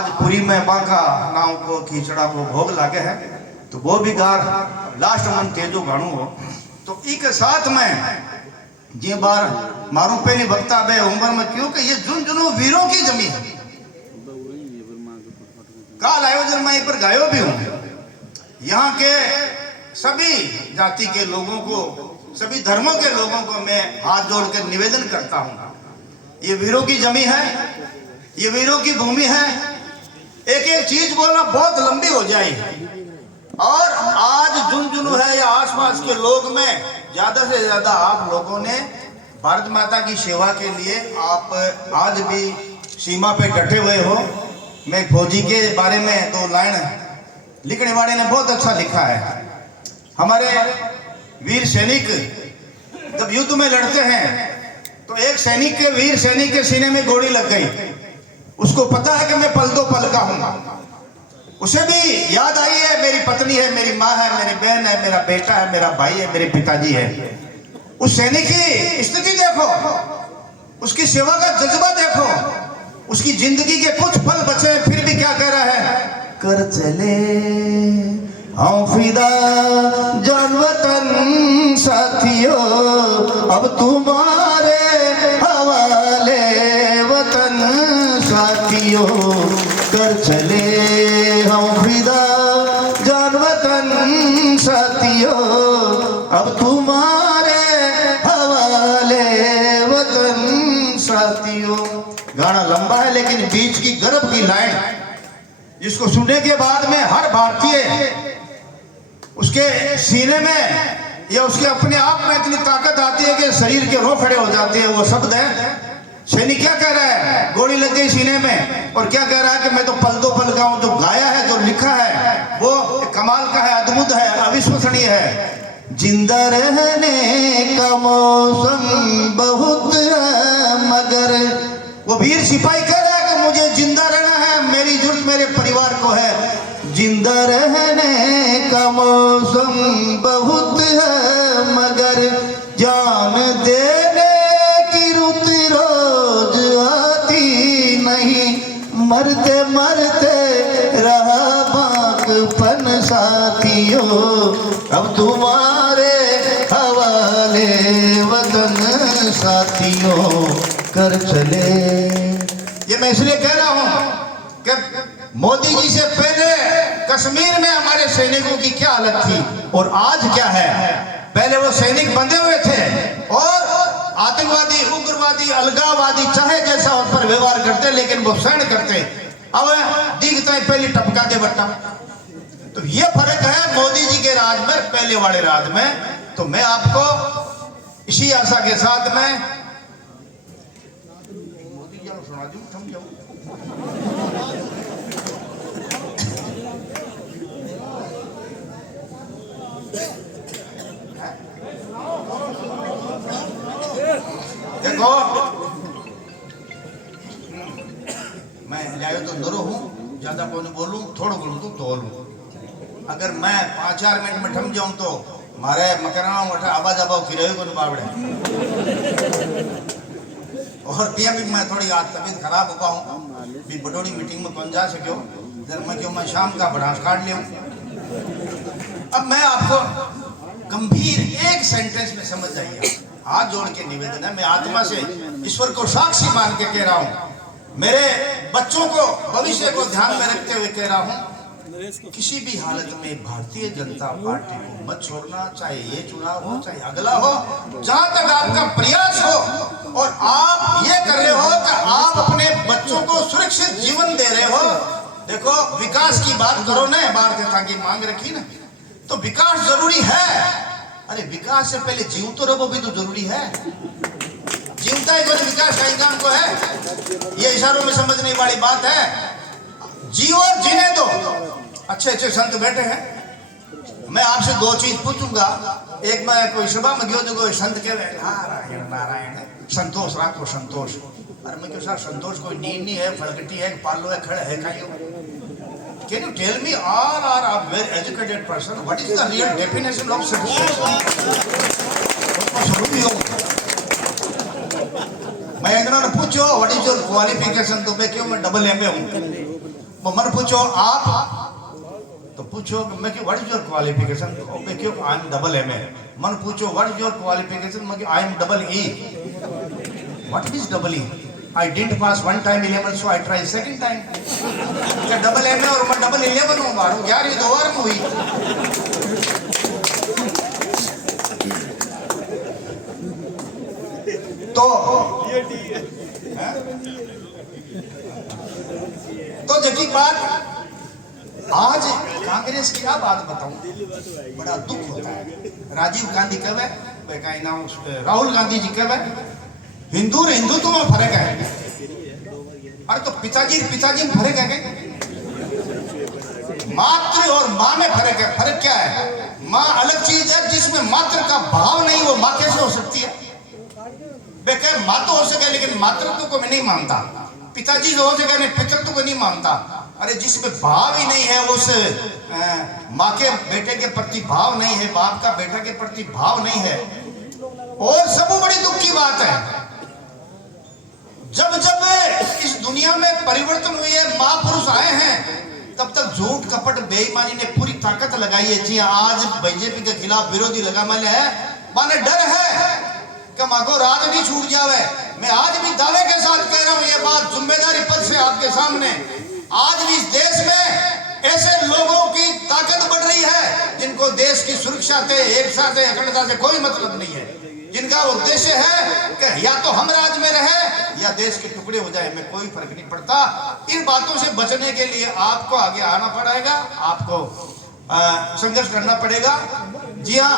आज पूरी में बांका नाव को खींचड़ा को भोग लागे है तो वो भी गार लास्ट मन तेजो गाणु हो तो एक साथ में जे बार मारू पहली वक्ता बे उम्र में क्यों कि ये जुन जुनू वीरों की जमी है। काल आयोजन में पर गायो भी हूँ। यहाँ के सभी जाति के लोगों को सभी धर्मों के लोगों को मैं हाथ जोड़कर निवेदन करता हूँ, ये वीरों की जमी है, ये वीरों की भूमि है। एक एक चीज बोलना बहुत लंबी हो जाएगी और आज झुंझुनू है या आसपास के लोग में ज्यादा से ज्यादा आप लोगों ने भारत माता की सेवा के लिए आप आज भी सीमा पे डटे हुए हो। मैं फौजी के बारे में 2 लाइन लिखने वाले ने बहुत अच्छा लिखा है। हमारे वीर सैनिक जब युद्ध में लड़ते हैं तो एक सैनिक के वीर सैनिक के सीने में गोली लग गई, उसको पता है कि मैं पल दो पल का हूं। उसे भी याद आई है मेरी पत्नी है, मेरी माँ है, मेरी बहन है, मेरा बेटा है, मेरा भाई है, मेरे पिताजी है। उस सैनिक की स्थिति देखो, उसकी सेवा का जज्बा देखो, उसकी जिंदगी के कुछ पल बचे फिर भी क्या कह रहा है, कर चले हम फिदा जान वतन साथियों अब तुम्हारे हवाले वतन साथियों, कर चले हम फिदा जान वतन साथियों अब तुम्हारे हवाले वतन साथियों। गाना लंबा है लेकिन बीच की गर्भ की लाइन जिसको सुनने के बाद में हर भारतीय उसके सीने में या उसके अपने आप में इतनी ताकत आती है कि शरीर के रों खड़े हो जाते हैं। वो शब्द है, सैनिक क्या कह रहा है, गोली लग गई सीने में और क्या कह रहा है कि मैं तो पल दो पल का हूं। जो गाया है, जो लिखा है वो कमाल का है, अद्भुत है, अविश्वसनीय है। जिंदा रहने का मौसम बहुत है मगर वो वीर सिपाही कह रहा है कि मुझे जिंदा रहना है, मेरी जरूरत मेरे परिवार को है। जिंदा रहने का मौसम बहुत है मगर जान देने की रुत रोज आती नहीं, मरते मरते रहा बाकपन साथियों अब तुम्हारे हवाले वतन साथियों, कर चले। ये मैं इसलिए कह रहा हूं कि मोदी जी से पहले कश्मीर में हमारे सैनिकों की क्या हालत थी और आज क्या है। पहले वो सैनिक बंधे हुए थे और आतंकवादी, उग्रवादी, अलगाववादी चाहे जैसा उस पर व्यवहार करते लेकिन वो सहन करते। अब दिखता है पहले टपका दे बट्टा। तो ये फर्क है मोदी जी के राज में पहले वाले राज में। तो मैं आपको इसी आशा के साथ में मोदी जी को सुना दूं, थम जाऊं। देखो मैं लायो तो नरो हूं, ज्यादा कौन बोलूं, थोड़ा बोलूं तो तोलूं। अगर मैं 5-4 मिनट में थम जाऊं तो मारे मकराना उठा आवाज आबाव की रहे को बावड़े। और भी मैं थोड़ी आज तबीयत खराब हो पाऊं भी बटोड़ी मीटिंग में पहुंच जा सको जब मैं क्यों मैं शाम का बढ़ास काट लिया। अब मैं आपको गंभीर एक सेंटेंस में समझ जाइए, हाथ जोड़ के निवेदन है, मैं आत्मा से ईश्वर को साक्षी मान के कह रहा हूं, मेरे बच्चों को भविष्य को ध्यान में रखते हुए कह रहा हूं, किसी भी हालत में भारतीय जनता पार्टी को मत छोड़ना, चाहे ये चुनाव हो चाहे अगला हो। जहां तक आपका प्रयास हो और आप ये कर रहे हो कि आप अपने बच्चों को सुरक्षित जीवन दे रहे हो। देखो विकास की बात करो ना, भारतीयता की मांग रखी ना, तो विकास जरूरी है। अरे विकास से पहले जीव तो रहो भी तो जरूरी है। जीवता ही कोई विकास का इंसान को है, ये इशारों में समझने वाली बात है। जीवो जीने दो। अच्छे अच्छे संत बैठे हैं, मैं आपसे 2 चीज पूछूंगा। एक मैं कोई सभा में गयो जो कोई संत कह रहे नारायण नारायण संतोष राखो संतोष। अरे मैं क्यों संतोष कोई नींद नहीं है, फलकटी है, पालो है, खड़े है कायो। Can you tell me, all are a very educated person, what is the real definition of satisfaction? मैं इतना पूछो व्हाट इज योर क्वालिफिकेशन, तो मैं क्यों मैं डबल एमए हूँ। वो मन पूछो आप, तो पूछो मैं कि व्हाट इज योर क्वालिफिकेशन, मैं क्यों I am double M A. मन पूछो व्हाट इज योर क्वालिफिकेशन, मैं कि I am double E. What is double E? I didn't pass one time 11 so I try second time. क्या double M A और मैं double 11 हूँ, मारो 11वीं 2 बार में हुई। तो जबकि बात आज कांग्रेस की क्या बात बताऊं, बड़ा दुख होता है। राजीव गांधी कब है, राहुल गांधी जी कब है, हिंदू और हिंदुत्व में फर्क है। अरे तो पिताजी में फर्क है क्या? मातृ और माँ में फर्क है। फर्क क्या है? माँ अलग चीज है, जिसमें मातृ का भाव नहीं, वो माँ कैसे हो सकती है? बेके माँ तो हो सके लेकिन मातृत्व को मैं नहीं मानता। पिताजी जो हो सके नहीं, पितृत्व को नहीं मानता। अरे जिसमें भाव ही नहीं है, उस माँ के बेटे के प्रति भाव नहीं है, बाप का बेटा के प्रति भाव नहीं है। और सब बड़ी दुख की बात है, जब जब इस दुनिया में परिवर्तन हुई है, महापुरुष आए हैं, तब तक झूठ कपट बेईमानी ने पूरी ताकत लगाई है। जी आज बीजेपी के खिलाफ विरोधी लगा मैंने है, माने डर है कि माँ को राज नहीं छूट जावे। मैं आज भी दावे के साथ कह रहा हूं, ये बात जिम्मेदारी पद से आपके सामने, आज भी इस देश में ऐसे लोगों की ताकत बढ़ रही है जिनको देश की सुरक्षा से, एकता से, अखंडता से कोई मतलब नहीं है, जिनका उद्देश्य है कि या तो हम राज में रहे या देश के टुकड़े हो जाए, में कोई फर्क नहीं पड़ता। इन बातों से बचने के लिए आपको आगे आना पड़ेगा, आपको संघर्ष करना पड़ेगा। जी हाँ,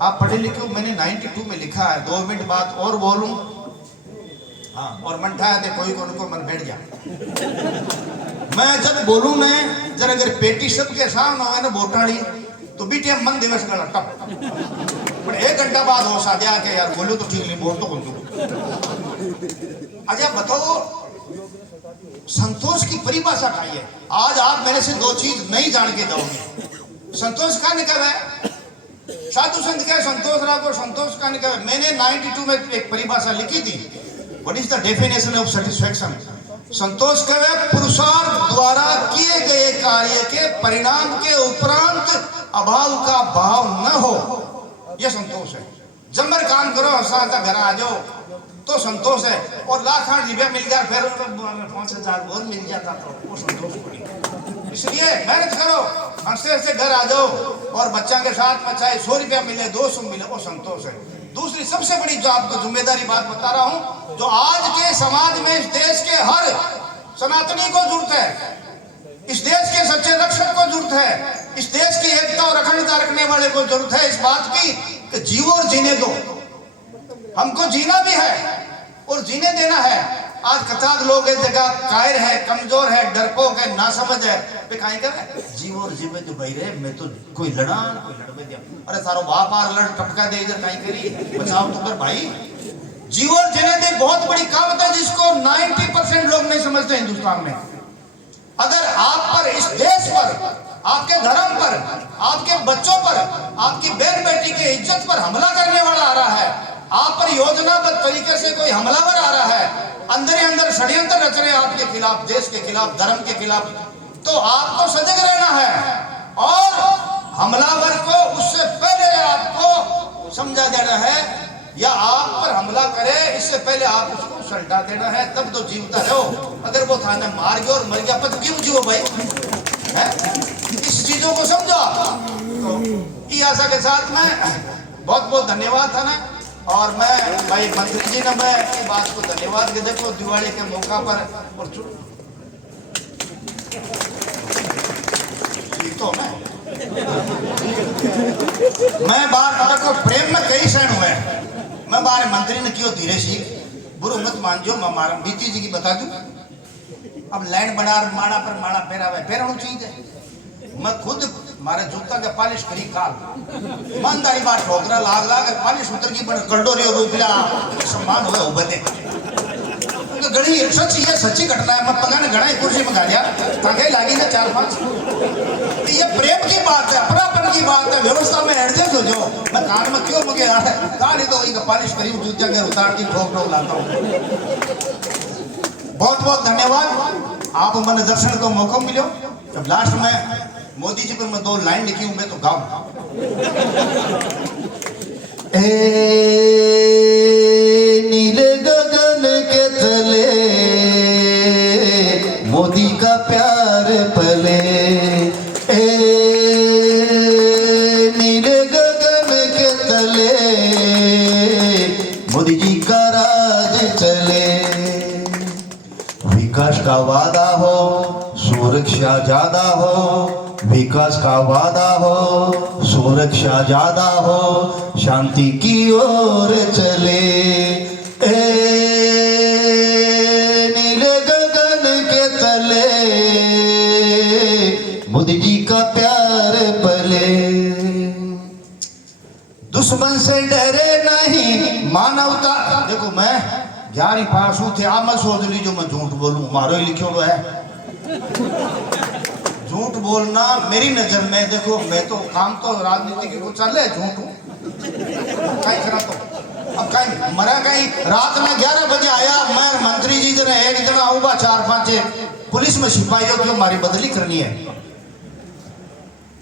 आप पढ़े लिखे हो, मैंने 92 में लिखा है। 2 मिनट बाद और बोलूं, हाँ, और मन ठाया थे कोई को उनको मन बैठ गया। मैं जब बोलूं, मैं जरा अगर पेटी सबके सामने हो ना बोटाड़ी, तो बीटे मन दिवस गला टप, पर 1 घंटा बाद हो साध्या के यार बोलो तो ठीक नहीं, बोल तो बोल दो। अच्छा बताओ, संतोष की परिभाषा क्या है? आज आप मेरे से 2 चीज नहीं जान के जाओगे। संतोष का निकल है, साधु संत क्या संतोष रखो, संतोष का निकल। मैंने 92 में एक परिभाषा लिखी थी, what is the definition of satisfaction. संतोष का है पुरुषार्थ द्वारा किए गए कार्य के परिणाम के उपरांत अभाव का भाव न हो, यह संतोष है। जमर काम करो, हंसा घर आ जाओ, तो संतोष है। और लाख-लाख रुपया मिल गया, फिर 5,000 और मिल जाता तो वो संतोष नहीं। इसलिए मेहनत करो, हंसते हंसते घर आ जाओ, और बच्चा के साथ में चाहे 100 रुपया मिले, 200 मिले, वो संतोष है। दूसरी सबसे बड़ी जो आपको जिम्मेदारी बात बता रहा हूं, जो आज के समाज में इस देश के हर सनातनी को जरूरत है, इस देश के सच्चे रक्षक को जरूरत है, इस देश की एकता और अखंडता रखने वाले को जरूरत है इस बात की कि जियो और जीने दो। हमको जीना भी है और जीने देना है। आज कथाक लोग इस जगह कायर है, कमजोर है, डरपोक है, नासमझ है, पे काहे कर जीव और जीवे तो भाई रे, मैं तो कोई लड़ा कोई लड़वे दिया, अरे सारो बाप आर लड़ टपका दे इधर काहे करी, बचाओ तो कर भाई। जीव और जीने दे बहुत बड़ी कहावत है जिसको 90% लोग नहीं समझते हिंदुस्तान में। अगर आप पर, इस देश पर, आपके धर्म पर, आपके बच्चों पर, आपकी बहन बेटी की इज्जत पर हमला करने वाला आ रहा है, आप पर योजनाबद्ध तरीके से कोई हमलावर आ रहा है, अंदर ही अंदर षड्यंत्र रच रहे हैं आपके खिलाफ, देश के खिलाफ, धर्म के खिलाफ, तो आपको सजग रहना है और हमलावर को उससे पहले आपको समझा देना है, या आप पर हमला करे इससे पहले आप उसको सल्टा देना है, तब तो जीवता रहो। अगर वो थाने मार गया और मर गया पत क्यों जियो भाई है? इस चीजों को समझो। तो ये आशा के साथ में बहुत बहुत धन्यवाद था ना, और मैं भाई मंत्री जी ने मैं इस बात को धन्यवाद के देखो दिवाली के मौका पर, और तो मैं बार को प्रेम में कई क्षण हुए, मैं बारे मंत्री ने क्यों धीरे सीख बुरो मत मान जो, मैं मारा बीती जी की बता दूं। अब लैंड बना माड़ा पर माड़ा फेरा फेरा चीज है, मैं खुद मारे जूता के पॉलिश करी काल, ईमानदारी बात ठोकरा लाग लाग पॉलिश उतर की बड़ कल्डो रे रूपला सम्मान होए उबले तो गणी सच ये सच्ची घटना है। मैं पगाने गणाई कुर्सी में गालिया ताके लागी ना 4-5, ये प्रेम की बात है, अपनापन की बात है, व्यवस्था में एडजस्ट हो जाओ। मैं कान में क्यों मुझे कान तो एक पॉलिश करी जूता के उतार की ठोक ठोक लाता हूँ। बहुत बहुत धन्यवाद। आप मैंने दर्शन को मौका मिलो। जब लास्ट में मोदी जी पर मैं 2 लाइन लिखी हूं, मैं तो गाऊं। नीले गगन के तले मोदी का प्यार पले, नीले गगन के तले मोदी जी का राज चले। विकास का वादा हो, सुरक्षा ज्यादा हो, विकास का वादा हो, सुरक्षा ज्यादा हो, शांति की ओर चले। नीले गगन के तले मोदी जी का प्यार पले। दुश्मन से डरे नहीं मानवता। देखो मैं 11वीं पास हूं थे, आप मैं सोच लीजिए मैं झूठ बोलूं, मारो ही लिखो है। झूठ बोलना मेरी नजर में, देखो मैं तो काम तो राजनीति को चल रहे झूठ हूं कहीं करा तो। अब कहीं मरा कहीं रात में 11 बजे आया मैं, मंत्री जी जरा एक जना आऊंगा 4-5 पुलिस में सिपाहियों की हमारी बदली करनी है।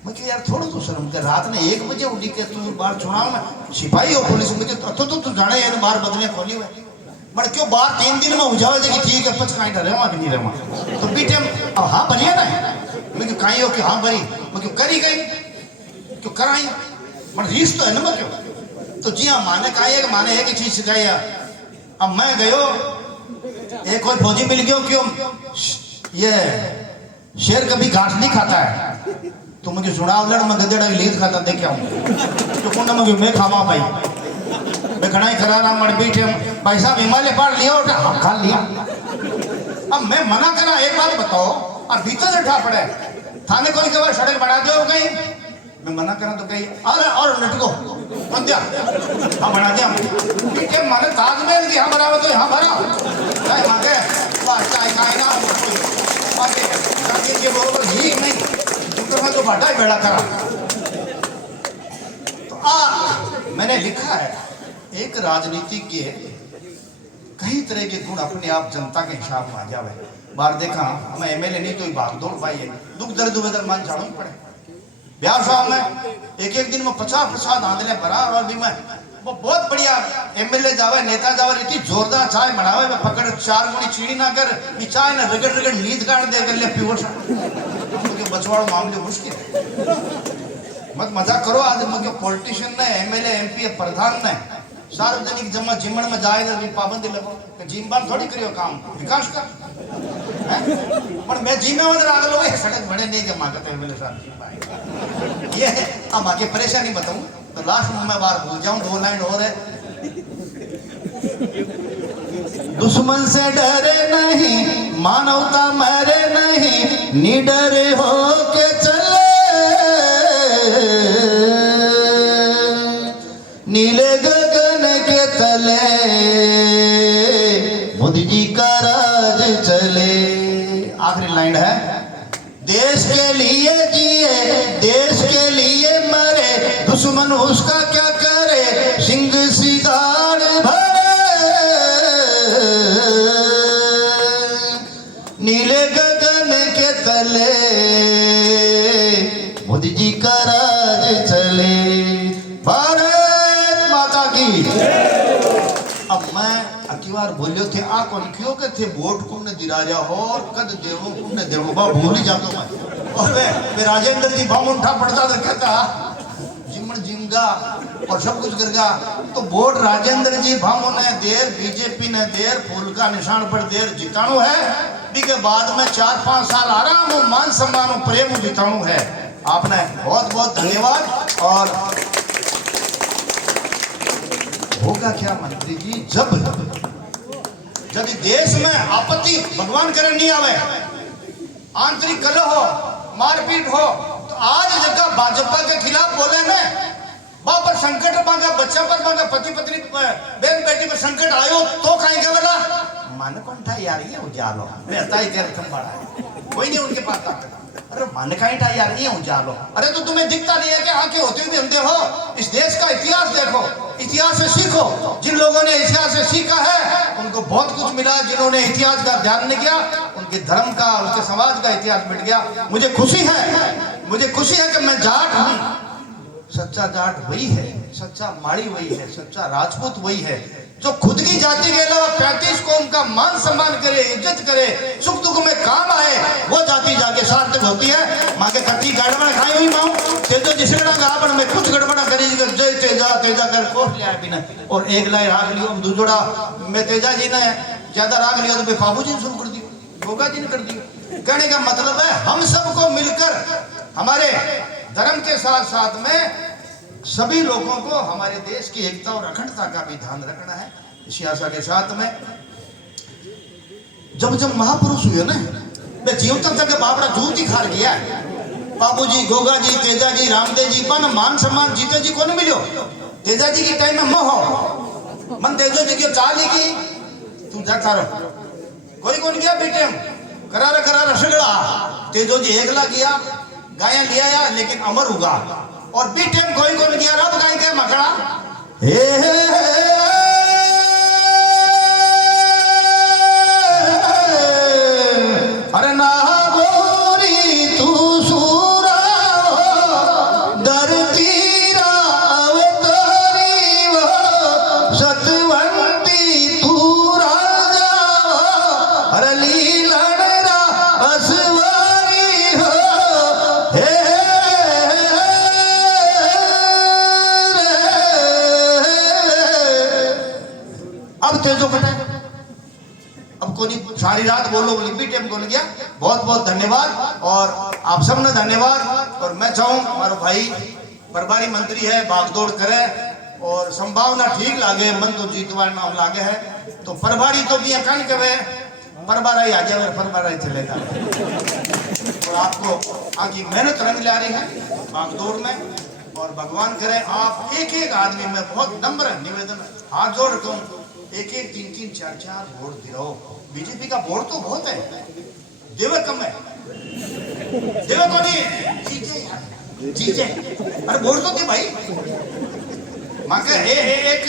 मैं यार थोड़ा तो शर्म कर, रात में 1 बजे उठी के तू बाहर चुनाव में सिपाही हो पुलिस में तो तू जाने है बाहर बदले खोली हुए बट क्यों बाहर 3 दिन में हो जाओ कि ठीक है पच कहीं रहे कि नहीं रहे तो बीटे अब हाँ भरिया ना मैं क्यों कहीं हो कि हाँ भरी मैं क्यों करी गई क्यों कराई मैं रीस तो है ना मैं क्यों तो जी हाँ माने कहा है माने एक ही चीज सिखाई है। अब मैं गयो एक कोई फौजी मिल गयो क्यों ये शेर कभी घास नहीं खाता है तो मुझे सुनाव लड़ मैं गदेड़ा की लीद खाता देख आऊँ तो कौन मुझे मैं खावा भाई मैं घना ही करा रहा मर बैठे भाई साहब हिमालय पार लिया और हाँ खा लिया। अब मैं मना करा एक बात बताओ और भीतर से उठा पड़े थाने कोई खबर सड़क बना दो कहीं मैं मना करा तो कहीं अरे और नटको कौन दिया हाँ बना दिया ठीक माने ताजमहल की हाँ बना तो यहाँ भरा चाहे मांगे चाहे काहे ना के बरोबर ही नहीं तो मैं तो बाटा ही बेड़ा करा तो मैंने लिखा है एक राजनीति के कई तरह के गुण अपने आप जनता के हिसाब में आ जावे। बार देखा मैं एमएलए नहीं तो भाग दौड़ पाई है दुख दर्द उबेदर मान झाड़ू ही पड़े ब्याह साहब में एक दिन में 50 आंदले भरा और भी मैं वो बहुत बढ़िया एमएलए जावे नेता जावे इतनी जोरदार चाय बनावे मैं पकड़ 4 गुनी चीनी ना कर चाय ना रगड़ रगड़ नींद काट दे कर ले प्योर क्योंकि बचवाड़ो मामले मुश्किल है मत मजाक करो। आज मुझे पॉलिटिशियन ने एमएलए एमपी प्रधान ने सार्वजनिक जमा जिमण में जाए तो पाबंदी लगो जिम बार थोड़ी करियो काम विकास कर पर मैं जिम में आग लो सड़क बड़े नहीं जमा करते मेरे साथ ये अब आगे परेशानी बताऊं तो लास्ट में मैं बार भूल जाऊं 2 लाइन और है। दुश्मन से डरे नहीं मानवता मरे नहीं निडर हो के चले नीले गगन के तले मोदी जी का राज चले। आखिरी लाइन है देश के लिए जिए देश के लिए मरे दुश्मन उसका क्या करे सिंह सिगार भरे नीले गगन के तले मोदी जी का राज चले। भारत माता की। अब मैं अकीबार बोलियो थे आ कौन क्यों के थे वोट कुने दिराजा हो और कद देवो कुने देवो बा भूल ही जातो मैं और वे राजेंद्र जी भाम उठा पड़ता था कहता जिमण जिमगा और सब कुछ करगा तो वोट राजेंद्र जी भामो ने देर बीजेपी ने देर फूल का निशान पर देर जिताणु है बी के बाद में 4-5 साल आराम मान सम्मान प्रेम जिताणु है। आपने बहुत बहुत धन्यवाद। और होगा क्या मंत्री जी जब देश में आपत्ति भगवान करे नहीं आवे आंतरिक कलह हो मारपीट हो तो आज जगह भाजपा के खिलाफ बोले ने बाप पर संकट मांगा बच्चा पर मांगा पति पत्नी बहन बेटी पर संकट आयो तो कहीं के बोला मन कौन था यार ये उजालो मैं ही कह रखम बड़ा है कोई नहीं उनके पास ताकत अरे मन का ही था यार ये उजालो अरे तो तुम्हें दिखता नहीं है कि आंखें होते हुए अंधे हो। इस देश का इतिहास देखो इतिहास से सीखो जिन लोगों ने इतिहास से सीखा है उनको बहुत कुछ मिला जिन्होंने इतिहास का ध्यान नहीं किया ये धर्म का उसके समाज का इतिहास मिट गया। मुझे खुशी है कि मैं जाट हूं। सच्चा जाट वही है, सच्चा माड़ी वही है, सच्चा राजपूत वही है जो खुद की जाति के अलावा 35 कौम का मान सम्मान करे, इज्जत करे, सुख दुख में काम आए, वो जाति जाके सार्थक होती है। माँ के कच्ची गड़बड़ खाई हुई माँ तेजो जिसड़ा गावण में कुछ गड़बड़ा करी जय तेजा तेजा कर कोट लिया बिना और एक लाई राग लियो दूसरा मैं तेजा जी ने ज्यादा राग लिया तो बाबू जी ने शुरू कर दियो, गोगा जी ने कर दियो। कहने का मतलब है हम सबको मिलकर हमारे धर्म के साथ साथ में सभी लोगों को हमारे देश की एकता और अखंडता का भी ध्यान रखना है। इसी आशा के साथ में जब महापुरुष हुए ना वे जीवतन तक बापड़ा जूत ही खार गया है। बाबूजी, गोगा जी, तेजा जी, रामदेव जी पर मान सम्मान जीते जी को नहीं मिलो। तेजा जी की टाइम में मोह मन तेजो जी की चाली की तू जाता रहो कोई कौन गया बेटे करारा सगड़ा तेजो जी एकला गया गाया लिया लेकिन अमर हुआ और बीटेम कोई कौन गया रब गाय के मकड़ा अरे ना गोरी तू सूरा धरती रावतरी वो सतवंती तू राजा अरे लीलन रा असवारी हो हे अब तेजो कटा अब कोई सारी रात बोलो बोली टाइम कौन गया। बहुत बहुत धन्यवाद और आप सब ने धन्यवाद। और मैं चाहूँ हमारा भाई प्रभारी मंत्री है भागदौड़ करे और संभावना ठीक लागे मन तो जीतवान नाम लागे है तो प्रभारी तो भी अकान के परबारा ही आ जाए परबारा ही चलेगा। और आपको आगे मेहनत रंग ला रही है भागदौड़ में और भगवान करे आप एक एक आदमी में बहुत नम्र निवेदन हाथ जोड़ कर एक एक 3-3 4-4 वोट गिराओ। बीजेपी का वोट तो बहुत है देवे कम है देवे को नहीं जीते अरे वोट तो दे भाई मां के एक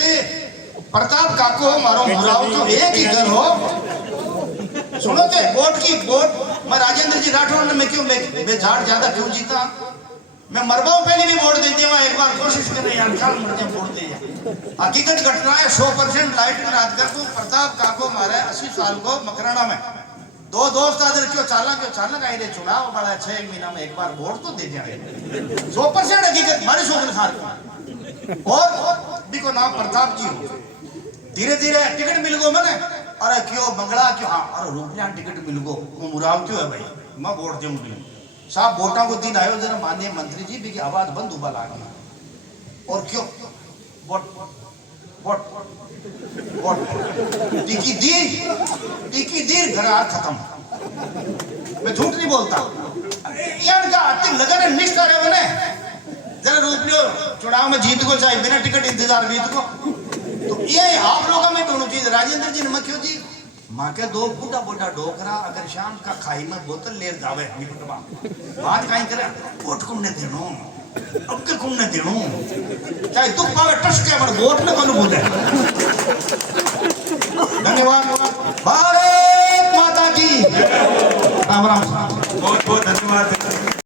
प्रताप काको मारो मुराव तो एक ही घर हो सुनो थे वोट की वोट मैं राजेंद्र जी राठौर ने मैं क्यों मैं झाड़ ज्यादा क्यों जीता मैं मरबाओं पहले भी वोट देती हूँ एक बार कोशिश करें यार काल मर वोट दे हकीकत घटना है 100% लाइट में रात कर प्रताप काको मारे 80 साल को मकराना में दो दोस्त आदर क्यों चालक आई रे चुनाव बड़ा 6 महीना में एक बार वोट तो दे जाए 100% हकीकत मारे शोभन खान और भी को नाम प्रताप जी हो धीरे धीरे टिकट मिल गो मैंने अरे क्यों बंगला क्यों हाँ अरे रुपया टिकट मिल गो वो मुराव क्यों है भाई मैं वोट दूंगी साहब वोटा को दिन आयो जरा माननीय मंत्री जी भी की आवाज बंद उबा लागना और क्यों वोट वोट वोट टीकी दीर घरार खत्म मैं झूठ नहीं बोलता यार का लगन है निष्ठा है मैंने जरा रोक लियो चुनाव में जीत को चाहिए बिना टिकट इंतजार बीत को तो ये आप लोगों में दोनों चीज राजेंद्र जी ने क्यों जी माँ के दो बूढ़ा डोकरा अगर शाम का खाई में बोतल ले जावे बात कहीं करे वोट कुमने देनो अब के कुमने देनो चाहे दुख पावे टस के वोट न कनु बोले